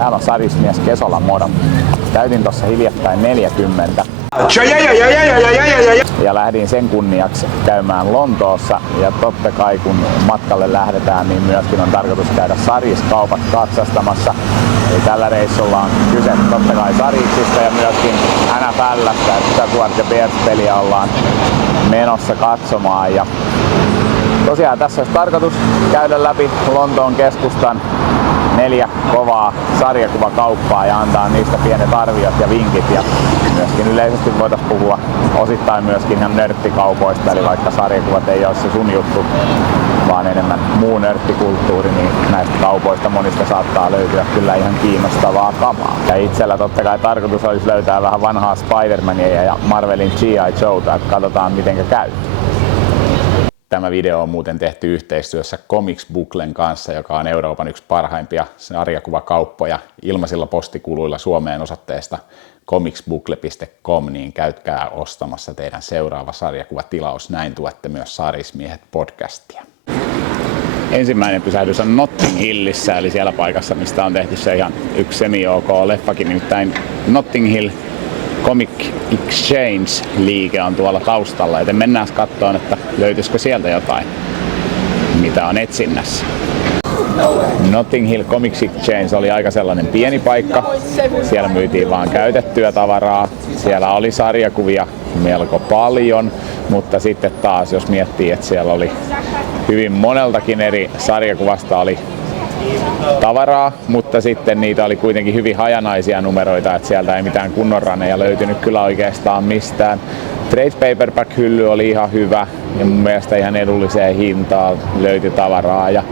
Täällä on sarismies Kesola Modo. Täytin tossa hiljattain 40. Ja lähdin sen kunniaksi käymään Lontoossa. Ja totta kai kun matkalle lähdetään, niin myöskin on tarkoitus käydä Saris-kaupat katsastamassa. Eli tällä reissulla on kyse totta kai Sariksista ja myöskin NFL:stä. Jaguars ja Bears-peliä ollaan menossa katsomaan. Ja tosiaan tässä olisi tarkoitus käydä läpi Lontoon keskustan 4 kovaa sarjakuvakauppaa ja antaa niistä pienet arviot ja vinkit. Ja myöskin yleisesti voitaisiin puhua osittain myöskin ihan nörttikaupoista, eli vaikka sarjakuvat ei ole se sun juttu, vaan enemmän muu nörttikulttuuri, niin näistä kaupoista monista saattaa löytyä kyllä ihan kiinnostavaa kamaa. Ja itsellä totta kai tarkoitus olisi löytää vähän vanhaa Spider-Mania ja Marvelin G.I. Joeta, että katsotaan mitenkä käy. Tämä video on muuten tehty yhteistyössä Comics Booklen kanssa, joka on Euroopan yksi parhaimpia sarjakuvakauppoja ilmaisilla postikuluilla Suomeen osoitteesta comicsbookle.com, niin käykää ostamassa teidän seuraava sarjakuvatilaus. Näin tuette myös Sarismiehet podcastia. Ensimmäinen pysähdys on Notting Hillissä, eli siellä paikassa, mistä on tehty se ihan yksi semi-OK leffakin, nimittäin Notting Hill Comic Exchange-liike on tuolla taustalla, joten mennään katsomaan, että löytyisikö sieltä jotain, mitä on etsinnässä. Notting Hill Comic Exchange oli aika sellainen pieni paikka. Siellä myytiin vaan käytettyä tavaraa. Siellä oli sarjakuvia melko paljon, mutta sitten taas jos miettii, että siellä oli hyvin moneltakin eri sarjakuvasta oli tavaraa, mutta sitten niitä oli kuitenkin hyvin hajanaisia numeroita, että sieltä ei mitään kunnon raneja löytynyt kyllä oikeastaan mistään. Trade Paperback-hylly oli ihan hyvä ja mun mielestä ihan edulliseen hintaan löytyi tavaraa. Ja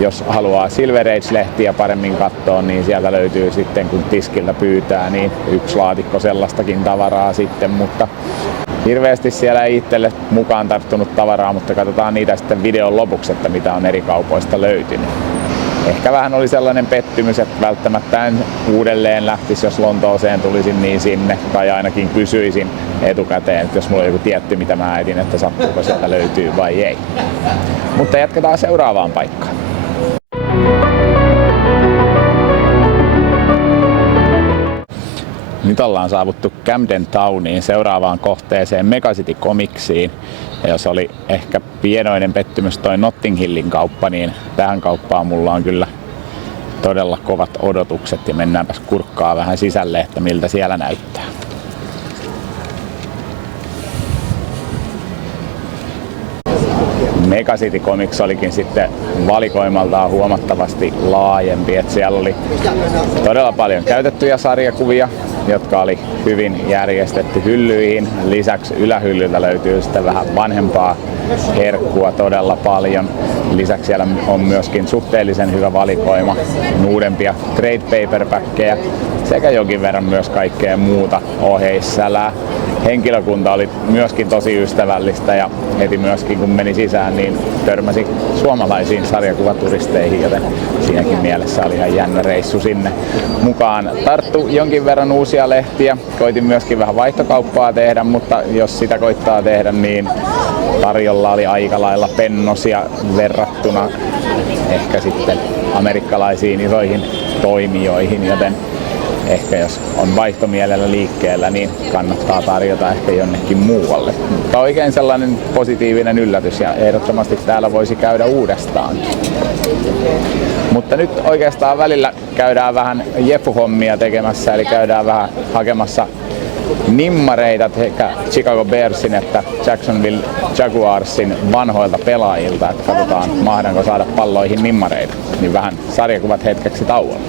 jos haluaa Silver Age-lehtiä paremmin katsoa, niin sieltä löytyy sitten, kun tiskiltä pyytää, niin yksi laatikko sellaistakin tavaraa sitten, mutta hirveästi siellä ei itselle mukaan tarttunut tavaraa, mutta katsotaan niitä sitten videon lopuksi, että mitä on eri kaupoista löytynyt. Ehkä vähän oli sellainen pettymys, että välttämättä en uudelleen lähtisi, jos Lontooseen tulisin niin sinne, tai ainakin kysyisin etukäteen, että jos mulla on joku tietty, mitä mä etin, että sattuuko sieltä löytyy vai ei. Mutta jatketaan seuraavaan paikkaan. Nyt ollaan saavuttu Camden Towniin seuraavaan kohteeseen Megacity Comicsiin. Ja jos oli ehkä pienoinen pettymys toi Notting Hillin kauppa, niin tähän kauppaan mulla on kyllä todella kovat odotukset ja mennäänpäs kurkkaa vähän sisälle, että miltä siellä näyttää. Megacity Comics olikin sitten valikoimaltaan huomattavasti laajempi, että siellä oli todella paljon käytettyjä sarjakuvia, jotka oli hyvin järjestetty hyllyihin. Lisäksi ylähyllyltä löytyy sitten vähän vanhempaa herkkua todella paljon. Lisäksi siellä on myöskin suhteellisen hyvä valikoima uudempia trade paperbackkejä sekä jonkin verran myös kaikkea muuta oheissälää. Henkilökunta oli myöskin tosi ystävällistä ja heti myöskin kun meni sisään, niin törmäsi suomalaisiin sarjakuvaturisteihin, joten siinäkin mielessä oli ihan jännä reissu sinne mukaan. Tarttu jonkin verran uusia lehtiä, koitin myöskin vähän vaihtokauppaa tehdä, mutta jos sitä koittaa tehdä, niin tarjolla oli aika lailla pennosia verrattuna ehkä sitten amerikkalaisiin isoihin toimijoihin, joten ehkä jos on vaihtomielellä liikkeellä, niin kannattaa tarjota ehkä jonnekin muualle. Mutta oikein sellainen positiivinen yllätys ja ehdottomasti täällä voisi käydä uudestaan. Mutta nyt oikeastaan välillä käydään vähän jeffuhommia tekemässä, eli käydään vähän hakemassa nimmareita sekä Chicago Bearsin että Jacksonville Jaguarsin vanhoilta pelaajilta, että katsotaan mahdanko saada palloihin nimmareita. Niin vähän sarjakuvat hetkeksi tauolla.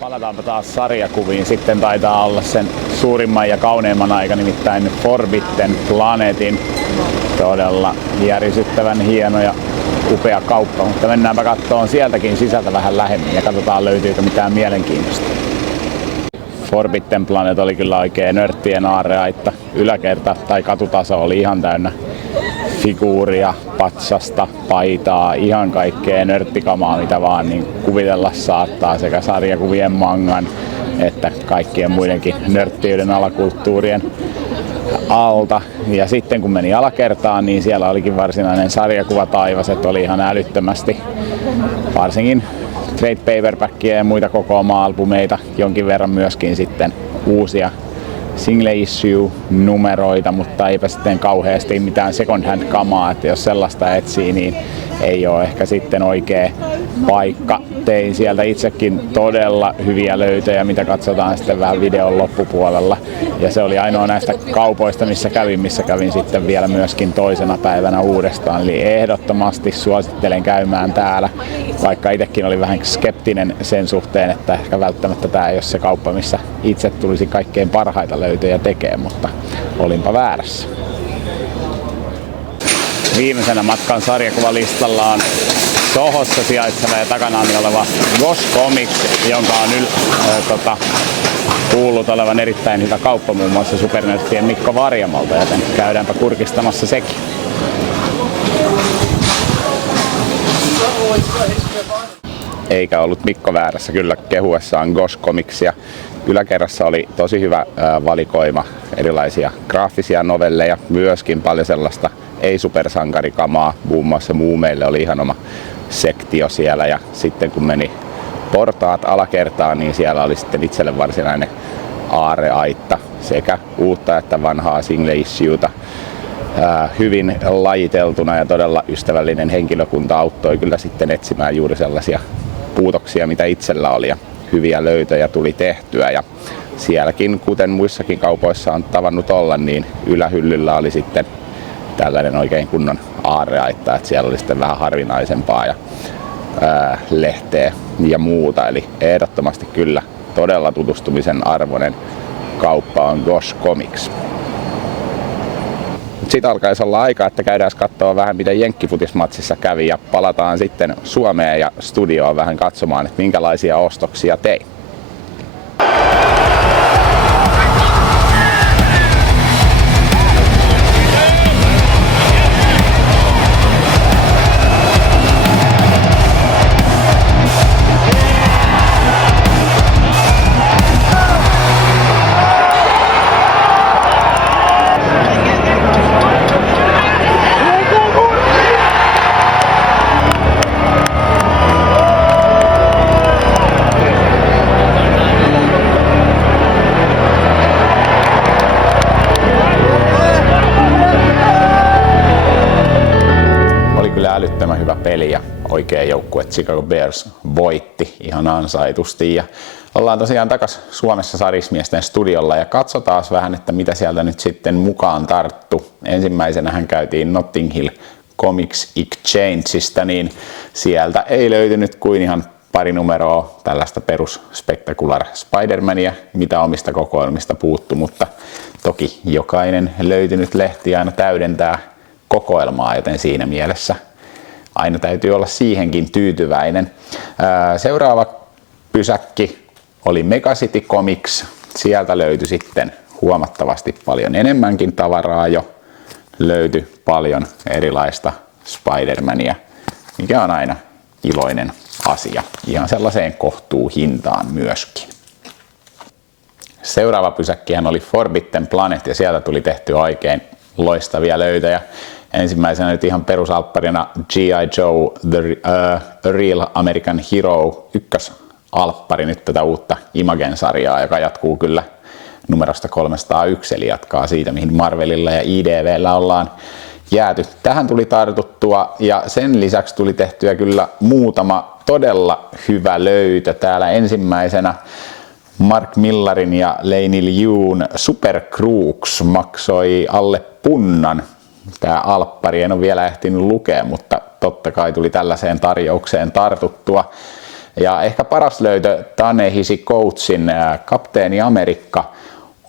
Palataanpa taas sarjakuviin. Sitten taitaa olla sen suurimman ja kauneimman aika, nimittäin Forbidden Planetin. Todella järisyttävän hieno ja upea kauppa, mutta mennäänpä katsomaan sieltäkin sisältä vähän lähemmin ja katsotaan löytyykö mitään mielenkiintoista. Forbidden Planet oli kyllä oikein nörttien aarreaitta. Yläkerta tai katutaso oli ihan täynnä figuuria, patsasta, paitaa, ihan kaikkea nörttikamaa, mitä vaan niin kuvitella saattaa, sekä sarjakuvien, mangan että kaikkien muidenkin nörttiyden alakulttuurien alta. Ja sitten kun meni alakertaan, niin siellä olikin varsinainen sarjakuvataivas, että oli ihan älyttömästi varsinkin trade paperbackia ja muita kokoelma-albumeita, jonkin verran myöskin sitten uusia single issue numeroita, mutta eipä sitten kauheasti mitään second hand kamaa, että jos sellaista etsii, niin ei ole ehkä sitten oikea paikka. Tein sieltä itsekin todella hyviä löytöjä, mitä katsotaan sitten vähän videon loppupuolella. Ja se oli ainoa näistä kaupoista, missä kävin sitten vielä myöskin toisena päivänä uudestaan. Eli ehdottomasti suosittelen käymään täällä, vaikka itsekin oli vähän skeptinen sen suhteen, että ehkä välttämättä tämä ei ole se kauppa, missä itse tulisi kaikkein parhaita löytöjä tekemään, mutta olinpa väärässä. Viimeisenä matkan sarjakuvalistalla on Sohossa sijaitseva ja takanaani oleva Gosh Comics, jonka on kuullut olevan erittäin hyvä kauppa muun muassa Supernörttien Mikko Varjamolta, joten käydäänpä kurkistamassa sekin. Eikä ollut Mikko väärässä kyllä kehuessaan Gosh Comicsia. Yläkerrassa oli tosi hyvä valikoima erilaisia graafisia novelleja, myöskin paljon sellaista ei-supersankarikamaa, muun muassa Muumeille oli ihan oma sektio siellä, ja sitten kun meni portaat alakertaan, niin siellä oli sitten itselle varsinainen aarreaitta, sekä uutta että vanhaa single issueta. Hyvin lajiteltuna ja todella ystävällinen henkilökunta auttoi kyllä sitten etsimään juuri sellaisia puutoksia, mitä itsellä oli, ja hyviä löytöjä tuli tehtyä. Ja sielläkin, kuten muissakin kaupoissa on tavannut olla, niin ylähyllyllä oli sitten tällainen oikein kunnon aarreaitta, että siellä oli sitten vähän harvinaisempaa ja lehteä ja muuta. Eli ehdottomasti kyllä todella tutustumisen arvoinen kauppa on Gosh Comics. Sitten alkaisi olla aika, että käydään katsoa vähän miten jenkkifutismatsissa kävi, ja palataan sitten Suomeen ja studioon vähän katsomaan, että minkälaisia ostoksia tein. Älyttömän hyvä peli ja oikea joukkue Chicago Bears voitti ihan ansaitusti. Ja ollaan tosiaan takaisin Suomessa Sarismiesten studiolla ja katsotaan vähän, että mitä sieltä nyt sitten mukaan tarttu. Ensimmäisenähän käytiin Notting Hill Comics Exchangeista, niin sieltä ei löytynyt kuin ihan pari numeroa tällaista perus Spectacular Spider-Mania, mitä omista kokoelmista puuttu, mutta toki jokainen löytynyt lehti aina täydentää kokoelmaa, joten siinä mielessä aina täytyy olla siihenkin tyytyväinen. Seuraava pysäkki oli Mega City Comics. Sieltä löytyi sitten huomattavasti paljon enemmänkin tavaraa jo. Löytyi paljon erilaista Spider-Mania, mikä on aina iloinen asia. Ihan sellaiseen kohtuuhintaan myöskin. Seuraava pysäkkihän oli Forbidden Planet ja sieltä tuli tehty oikein loistavia löytöjä. Ensimmäisenä nyt ihan perusalpparina G.I. Joe, The Real American Hero, ykkösalppari nyt tätä uutta Imagen-sarjaa, joka jatkuu kyllä numerosta 301, eli jatkaa siitä, mihin Marvelilla ja IDVllä ollaan jääty. Tähän tuli tartuttua ja sen lisäksi tuli tehtyä kyllä muutama todella hyvä löytö. Täällä ensimmäisenä Mark Millarin ja Laney Liun Super Crooks maksoi alle punnan. Tämä alppari en ole vielä ehtinyt lukea, mutta totta kai tuli tällaiseen tarjoukseen tartuttua. Ja ehkä paras löytö Ta-Nehisi Coatesin Kapteeni Amerikka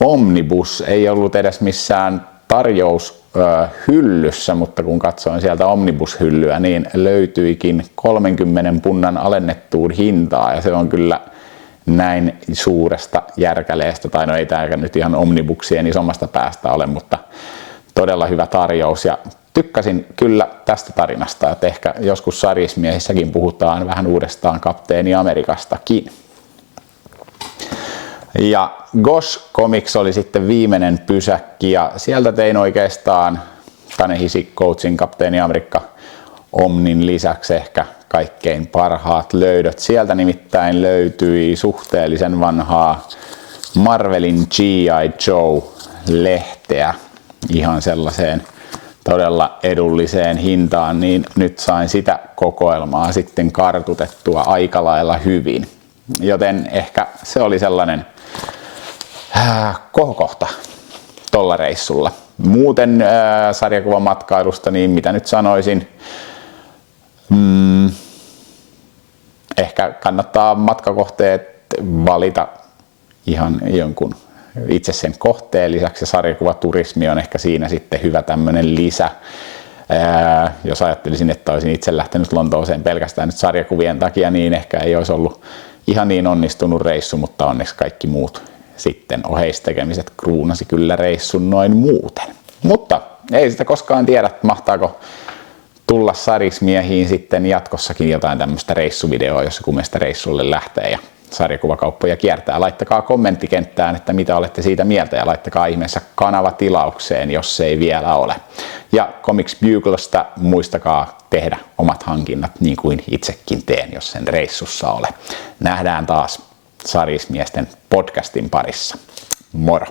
Omnibus ei ollut edes missään tarjoushyllyssä, mutta kun katsoin sieltä Omnibus-hyllyä, niin löytyikin 30 punnan alennettuun hintaa, ja se on kyllä näin suuresta järkäleestä, tai no ei tämä nyt ihan Omnibuksien isommasta päästä ole, mutta todella hyvä tarjous ja tykkäsin kyllä tästä tarinasta, että ehkä joskus sarjismiehissäkin puhutaan vähän uudestaan Kapteeni Amerikastakin. Ja Gosh Comics oli sitten viimeinen pysäkki ja sieltä tein oikeastaan Ta-Nehisi Coatesin Kapteeni Amerikka Omnin lisäksi ehkä kaikkein parhaat löydöt. Sieltä nimittäin löytyi suhteellisen vanhaa Marvelin G.I. Joe-lehteä ihan sellaiseen todella edulliseen hintaan, niin nyt sain sitä kokoelmaa sitten kartutettua aika lailla hyvin. Joten ehkä se oli sellainen kohokohta tolla reissulla. Muuten sarjakuvamatkailusta, niin mitä nyt sanoisin, ehkä kannattaa matkakohteet valita ihan jonkun itse sen kohteen lisäksi ja sarjakuvaturismi on ehkä siinä sitten hyvä tämmöinen lisä. Jos ajattelisin, että olisin itse lähtenyt Lontooseen pelkästään nyt sarjakuvien takia, niin ehkä ei olisi ollut ihan niin onnistunut reissu, mutta onneksi kaikki muut sitten oheistekemiset kruunasi kyllä reissun noin muuten. Mutta ei sitä koskaan tiedä, mahtaako tulla sarjismiehiin sitten jatkossakin jotain tämmöistä reissuvideoa, jos joku meistä reissulle lähtee ja sarjakuvakauppoja kiertää. Laittakaa kommenttikenttään, että mitä olette siitä mieltä ja laittakaa ihmeessä kanava tilaukseen, jos se ei vielä ole. Ja Comics Buglesta muistakaa tehdä omat hankinnat niin kuin itsekin teen, jos sen reissussa ole. Nähdään taas sarjismiesten podcastin parissa. Moro!